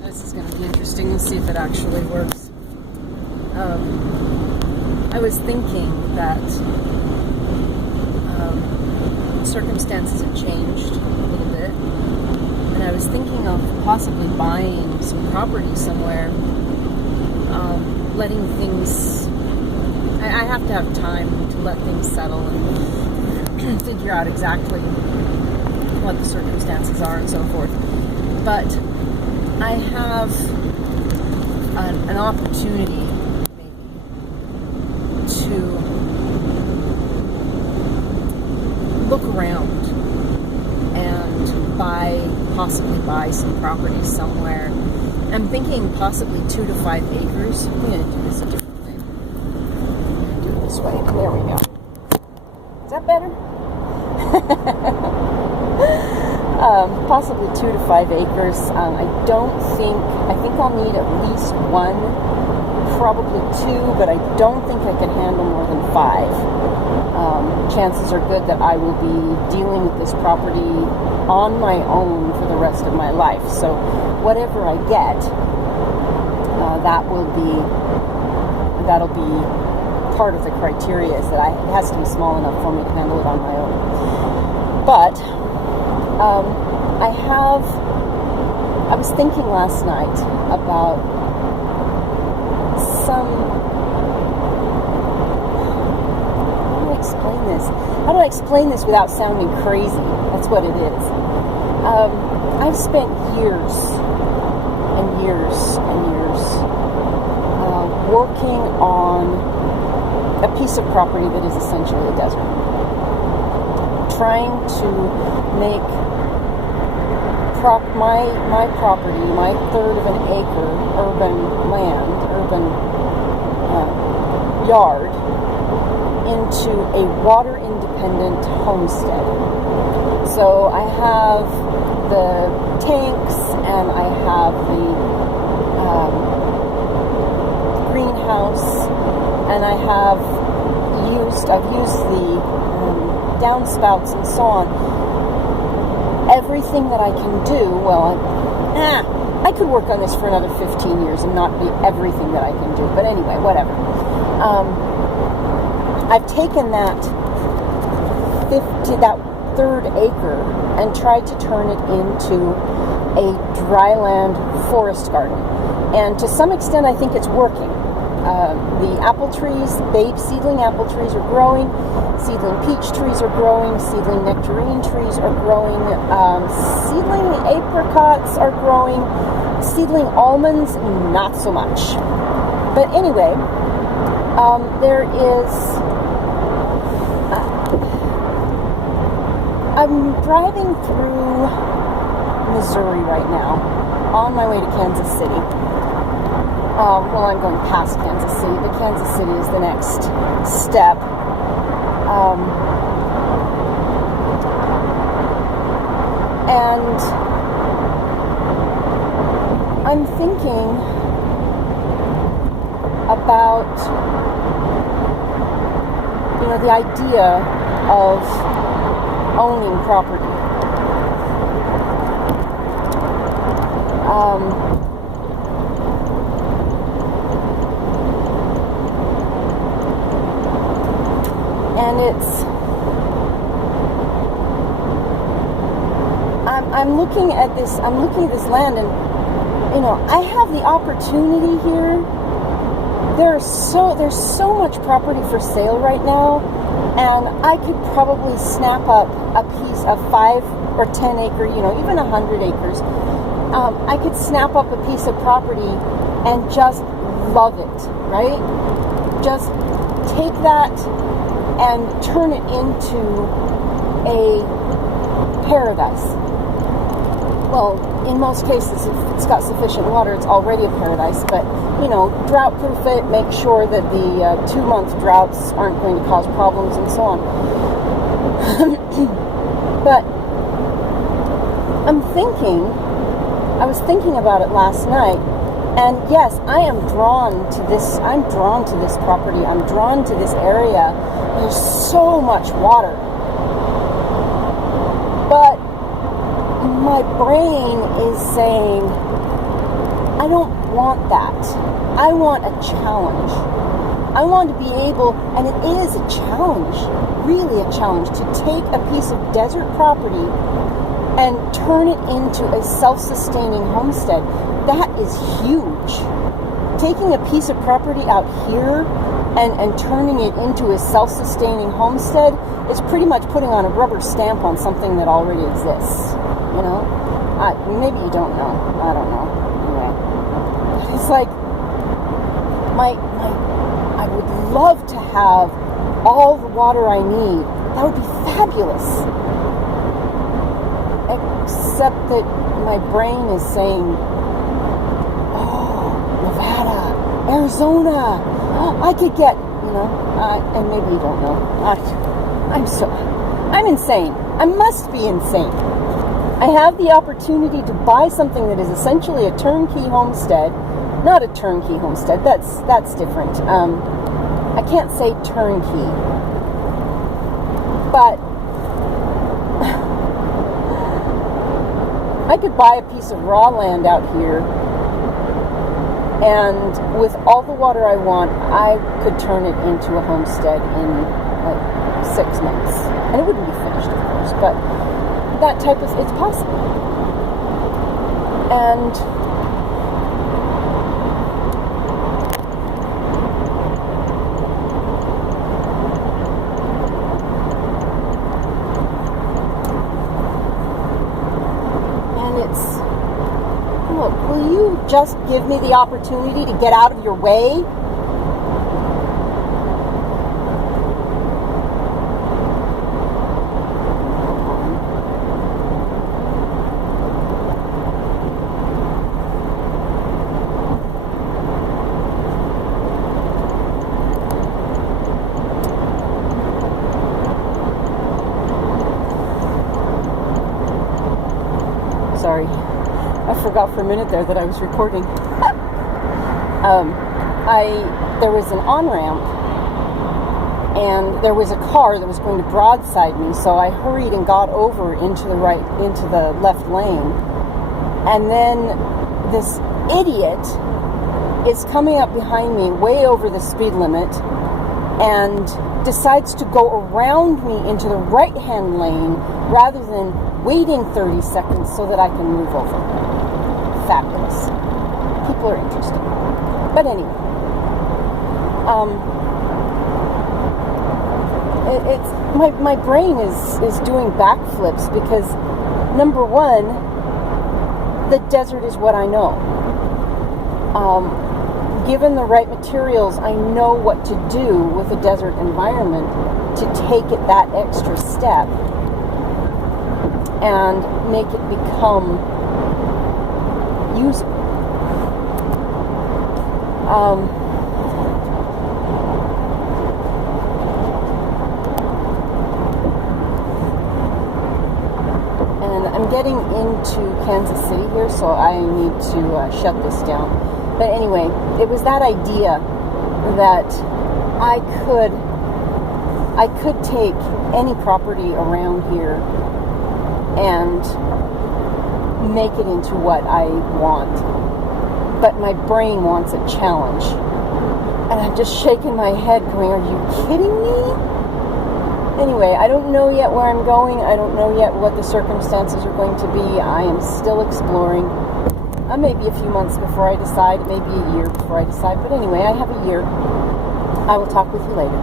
This is going to be interesting. We'll see if it actually works. I was thinking that circumstances have changed a little bit, and I was thinking of possibly buying some property somewhere, letting things... I have to have time to let things settle and figure out exactly what the circumstances are and so forth. But I have an opportunity, maybe, to look around and possibly buy some property somewhere. I'm thinking possibly 2 to 5 acres. I'm going to do this a different way. I'm going to do it this way. There we go. Is that better? Possibly 2 to 5 acres. I think I'll need at least 1, probably 2, but I don't think I can handle more than 5. Chances are good that I will be dealing with this property on my own for the rest of my life. So whatever I get, that'll be part of the criteria, is that it has to be small enough for me to handle it on my own. But I was thinking last night about how do I explain this without sounding crazy? That's what it is. I've spent years and years and years working on a piece of property that is essentially a desert, trying to make my property, my third of an acre urban yard, into a water-independent homestead. So I have the tanks, and I have the greenhouse, and I've used the downspouts and so on. Everything that I can do, I could work on this for another 15 years and not be everything that I can do. But anyway, whatever. I've taken that third acre and tried to turn it into a dryland forest garden. And to some extent, I think it's working. The apple trees, seedling apple trees are growing, seedling peach trees are growing, seedling nectarine trees are growing, seedling apricots are growing, seedling almonds, not so much. But anyway, I'm driving through Missouri right now, on my way to Kansas City. I'm going past Kansas City, but Kansas City is the next step. And I'm thinking about, the idea of owning property. And I'm looking at this land, and I have the opportunity here. There's so much property for sale right now, and I could probably snap up a piece of 5 or 10 acre, even 100 acres. I could snap up a piece of property and just love it, right? Just take that and turn it into a paradise. Well, in most cases, if it's got sufficient water, it's already a paradise. But, drought-proof it, make sure that the 2-month droughts aren't going to cause problems and so on. But I was thinking about it last night, and yes, I am drawn to this. I'm drawn to this property. I'm drawn to this area. There's so much water. But my brain is saying, I don't want that. I want a challenge. I want to be able, and it is a challenge, really a challenge, to take a piece of desert property and turn it into a self-sustaining homestead. That is huge. Taking a piece of property out here and turning it into a self-sustaining homestead is pretty much putting on a rubber stamp on something that already exists. You know? Maybe you don't know. I don't know. Anyway. It's like, I would love to have all the water I need. That would be fabulous. Except that my brain is saying, oh, Nevada, Arizona, I could get, you know, and maybe you don't know. I'm insane. I must be insane. I have the opportunity to buy something that is essentially a turnkey homestead. Not a turnkey homestead, that's different. I can't say turnkey. But I could buy a piece of raw land out here, and with all the water I want, I could turn it into a homestead in like 6 months. And it wouldn't be finished, of course, but that type of, it's possible. And look, will you just give me the opportunity to get out of your way? Sorry, I forgot for a minute there that I was recording. There was an on-ramp, and there was a car that was going to broadside me, so I hurried and got over into the left lane. And then this idiot is coming up behind me way over the speed limit and decides to go around me into the right-hand lane rather than waiting 30 seconds so that I can move over. Fabulous. People are interesting. But anyway, it's my brain is doing backflips because, number one, the desert is what I know. Given the right materials, I know what to do with a desert environment to take it that extra step and make it become usable. And I'm getting into Kansas City here, so I need to shut this down. But anyway, it was that idea that I could take any property around here and make it into what I want. But my brain wants a challenge. And I'm just shaking my head going, are you kidding me? Anyway, I don't know yet where I'm going. I don't know yet what the circumstances are going to be. I am still exploring. Maybe a few months before I decide. Maybe a year before I decide. But anyway, I have a year. I will talk with you later.